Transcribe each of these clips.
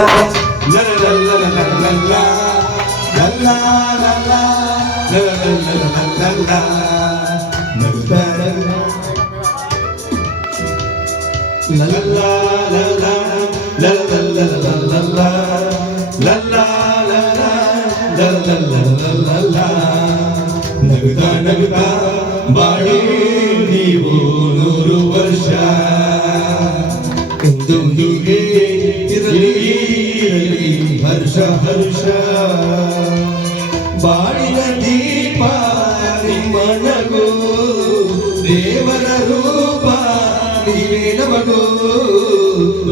la la la la la la la la la la la la la la ನಗುತ್ತಾರೆ la la la la la la la la la la la la la la la la ನಗುತ್ತಾ ನಗುತ್ತಾ ಬಾಳಿ ನೀವು 100 ವರ್ಷ ಎಂದು ಹೀಗೆ ಇರಲಿ ಹರ್ಷ ಹರ್ಷ ಬಾಳಿನ ದೀಪ ನಿಮ್ಮ ನಗು ದೇವರ ರೂಪ ನೀವೇ ನಮಗೂ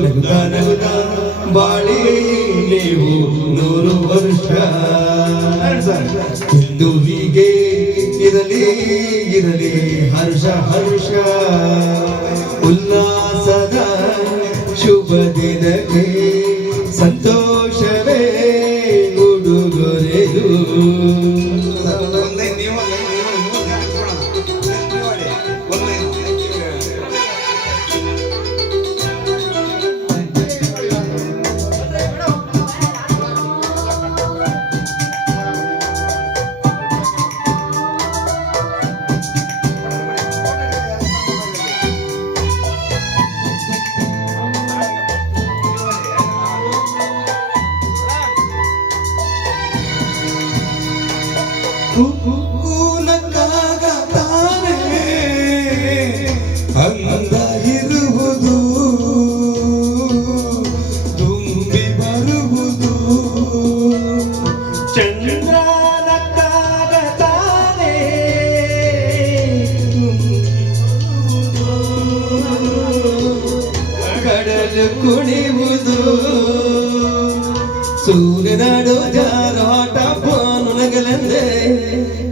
ನಗುತ್ತಾ ನಗುತ್ತಾ ಬಾಳಿ ನೀವು 100 ವರ್ಷ ಎಂದು ಹೀಗೆ ಇರಲಿ ಇರಲಿ ಹರ್ಷ ಹರ್ಷ ಉಲ್ಲಾಸದ ಶುಭ ದಿನಕ್ಕೆ ಸಂತೋಷವೇ ಉಡುಗೊರೆಯು ನಕ್ಕಾಗತಾನೆ ಅಂದ ಇರುವುದು ತುಂಬಿ ಬರುವುದು ಚಂದ್ರ ನಕ್ಕಾಗತಾನೆ ಕಡಲು ಕುಣಿಯುವುದು ಸೂರ್ಯನಾಡು ಜಾರಾಟ ಬಾನು ನಗಲಂದೆ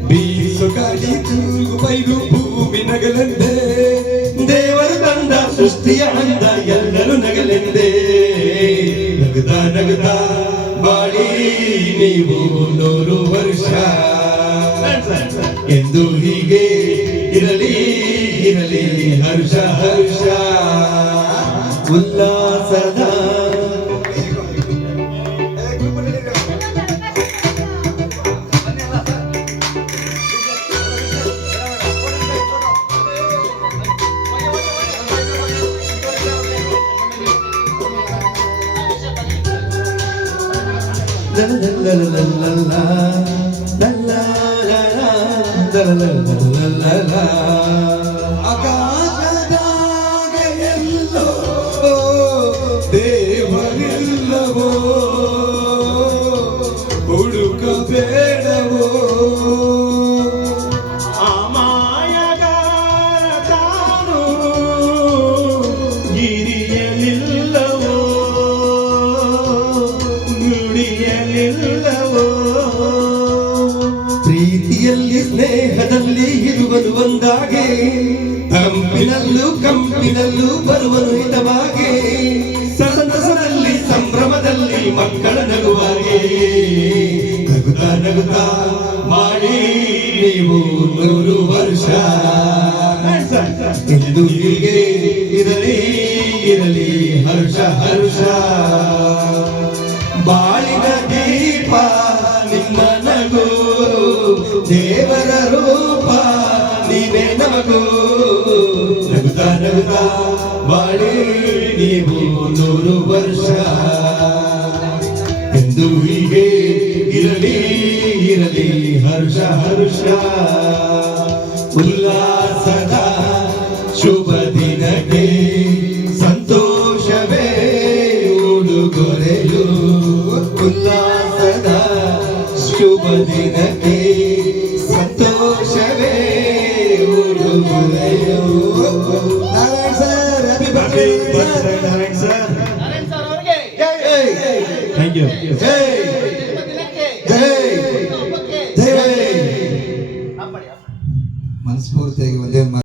ಬೀಸು ಗಾಳಿ ತೂಗು ಪೈರು ಭೂಮಿ ನಗಲಂದೆ ದೇವರು ತಂದ ಸೃಷ್ಟಿಯ ಅಂದ ಎಲ್ಲರೂ ನಗಲೆಂದೆ ನಗುತ್ತಾ ನಗುತ್ತಾ ಬಾಳಿ ನೀವು 100 ವರ್ಷ ಎಂದು ಹೀಗೆ ಇರಲಿ ಇರಲಿ ಹರ್ಷ ಹರ್ಷ ಉಲ್ಲಾಸದ la la la la la la la la la la la ಆಕಾಶದಾಗ ಎಲ್ಲೋ ದೇವರಿಲ್ಲವೋ ಹುಡುಕಬೇಡವೋ ಅಮಾಯಗಾರ ತಾನು ಗಿರಿಯಲಿಲ್ಲವೋ ನುಡಿಯಲಿಲ್ಲವೋ ಪ್ರೀತಿಯಲ್ಲಿ ಸ್ನೇಹದಲ್ಲಿ ಇರುವುದು ಒಂದಾಗೆ ಕಂಪಿನಲ್ಲೂ ಕಂಪಿನಲ್ಲೂ ಬರುವನು ಹಿತವಾಗಿ ಸಂತಸದಲ್ಲಿ ಸಂಭ್ರಮದಲ್ಲಿ ಮಕ್ಕಳ ನಗುವಾಗೆ ನಗುತ್ತಾ ನಗುತ್ತಾ ಮಾಡಿ ನೀವು 100 ವರ್ಷ ಎಂದು ಹೀಗೆ ಇರಲಿ ಇರಲಿ ಹರ್ಷ ಹರ್ಷ ಬಾಳಿನ ದೀಪ ನಿಮ್ಮ ನಗು ದೇವರ ರೂಪ ನೀವೇ ನಮಗೂ ನಗುತ್ತಾ ನಗುತ್ತಾ ಬಾಳಿ ನೀವು 100 ವರ್ಷ ಎಂದು ಹೀಗೆ ಇರಲಿ ಇರಲಿ ಹರ್ಷ ಹರ್ಷ ಉಲ್ಲಾಸದ ಶುಭ ದಿನಕ್ಕೆ ಸಂತೋಷವೇ ಉಡುಗೊರೆಯು ಉಲ್ಲಾಸದ ಶುಭ ದಿನಕ್ಕೆ ಸಂತೋಷವೇ ಉಡುಗೊರೆಯು Narayan sir happy birthday Narayan sir ಅವರಿಗೆ ಥ್ಯಾಂಕ್ ಯು